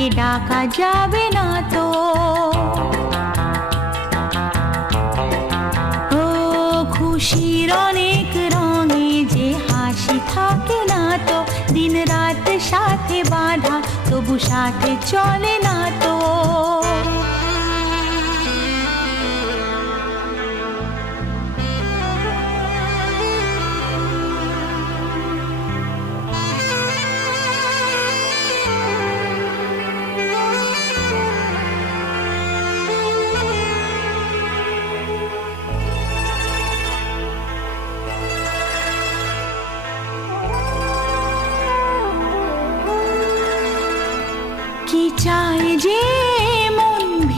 তাকে ডাকা যাবে না তো। ও খুশির অনেক রঙে যে হাসি থাকে না তো, দিন রাত সাথে বাঁধা তবু সাথে চলে না তো।